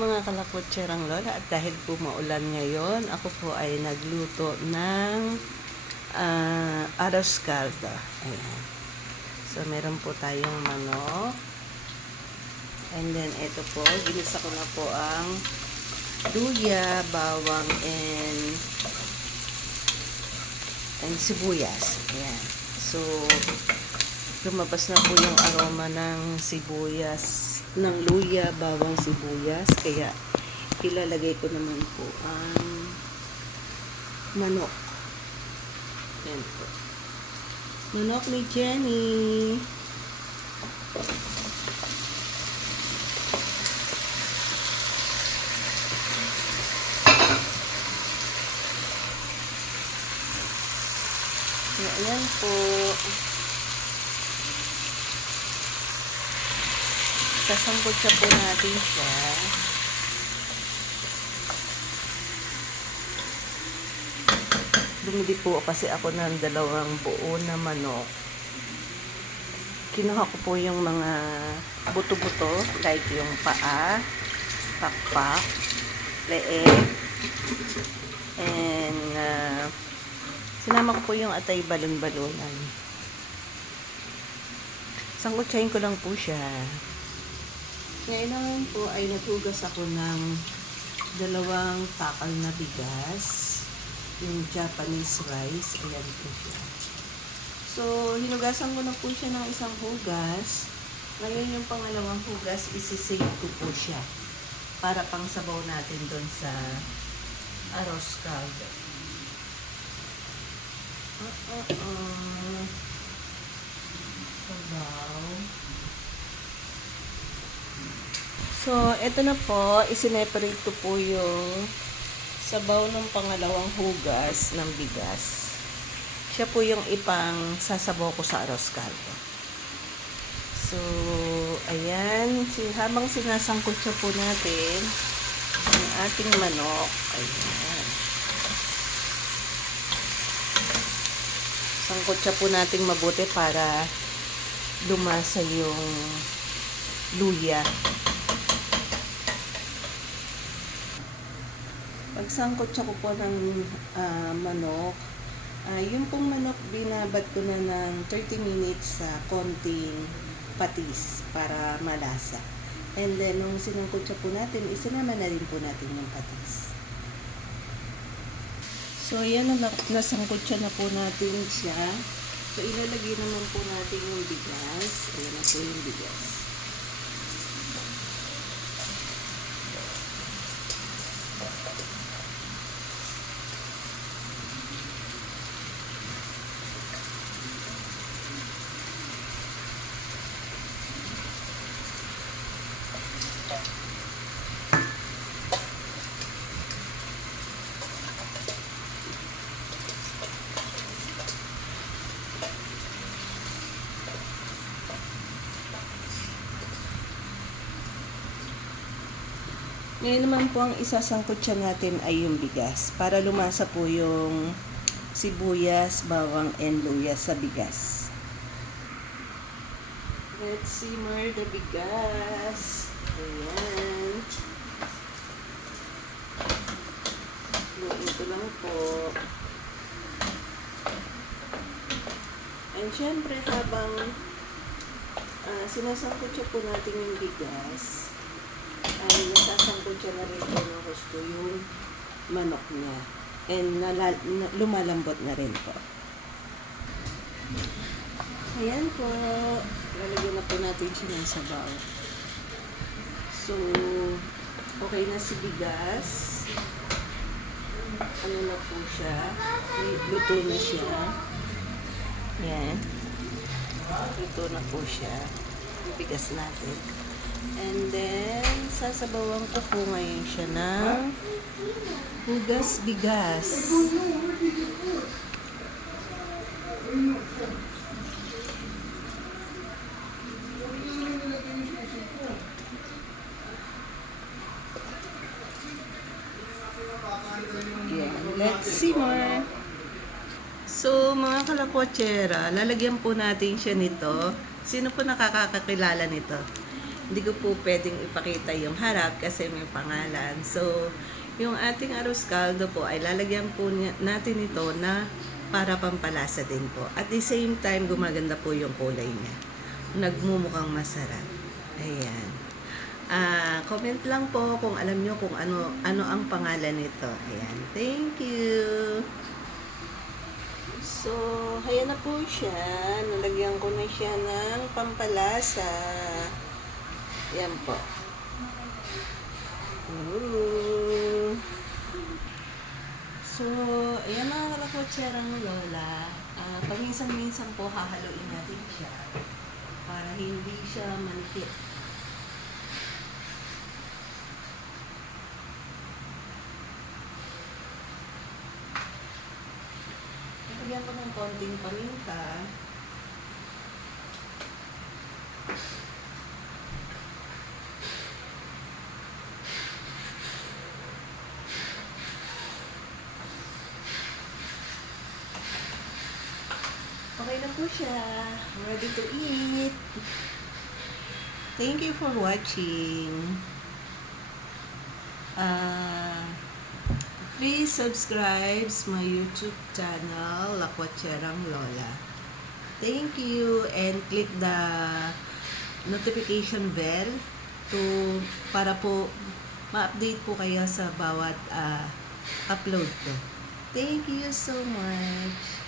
mga kalakutserang lola, at dahil po maulan ngayon, ako po ay nagluto ng arroz caldo. Ayan. So, meron po tayong manok. And then, ito po, ginisa ko na po ang luya, bawang, and sibuyas. Ayan. So, lumabas na po yung aroma ng sibuyas, ng luya, bawang, sibuyas. Kaya, ilalagay ko naman po ang manok. Ayan po. Manok ni Jenny. Ayan po. Sasangkot siya po natin siya. Bumili po kasi ako ng 2 buo na manok. Kinuha ko po yung mga buto-buto, like yung paa, pakpak, leeg, and sinama ko po yung atay balon-balonan. Sangkutsahin ko lang po siya. Ngayon naman po ay naghugas ako ng 2 takal na bigas. Yung Japanese rice. Ayan po siya. So, hinugasan ko na po siya ng 1 hugas. Ngayon yung pangalawang hugas, isi-save ko po siya. Para pang sabaw natin doon sa arroz caldo. Sabaw. So, ito na po. Isineparate ko po yung sabaw ng pangalawang hugas ng bigas. Siya po yung ipang sasabaw ko sa arroz caldo. So, ayan. Habang sinasangkot siya po natin ang ating manok. Ayan. Sangkot siya po natin mabuti para lumasa yung luya. Pagsangkot siya ko po ng manok, yung pong manok binabad ko na ng 30 minutes sa konting patis para malasa. And then, nung sinangkot siya po natin, isinama na rin po natin yung patis. So, ayan na, nasangkot siya na po natin siya. So, ilalagay naman po natin yung bigas. Ayan na po yung bigas. Ngayon naman po ang isasangkot siya natin ay yung bigas para lumasa po yung sibuyas, bawang, and luya sa bigas. Let's simmer the bigas. Ayan. Ito lang po. And syempre habang sinasangkot siya po natin yung bigas, ay nasasangkot siya na rin po ng gusto yung manok niya. And lumalambot na rin po. Ayan po. Lalagyan na po natin siya ng sabaw. So, okay na si bigas. Ano na po siya. Luto na siya. Ayan. Luto na po siya. Bigas natin. And then, sasabawan ko po ngayon siya ng hugas bigas. Yan, let's simmer. So, mga kalakotsera, lalagyan po natin siya nito. Sino po nakakakilala nito? Hindi ko po pwedeng ipakita yung harap kasi may pangalan. So, yung ating arroz caldo po ay lalagyan po natin ito na para pampalasa din po. At the same time, gumaganda po yung kulay niya. Nagmumukhang masarap. Ayan. Comment lang po kung alam nyo kung ano ang pangalan nito. Ayan. Thank you. So, ayan na po siya. Nalagyan ko na siya ng pampalasa. Ayan po. Ooh. So, ayan mga kalakotserang lola. Paminsan-minsan po hahaluin natin siya para hindi siya manikit. Lagyan ko ng konting paminta. Okay na po siya. Ready to eat. Thank you for watching. Please subscribe my YouTube channel, Lakwatserang Lola. Thank you and click the notification bell para po ma-update po kayo sa bawat upload ko. Thank you so much.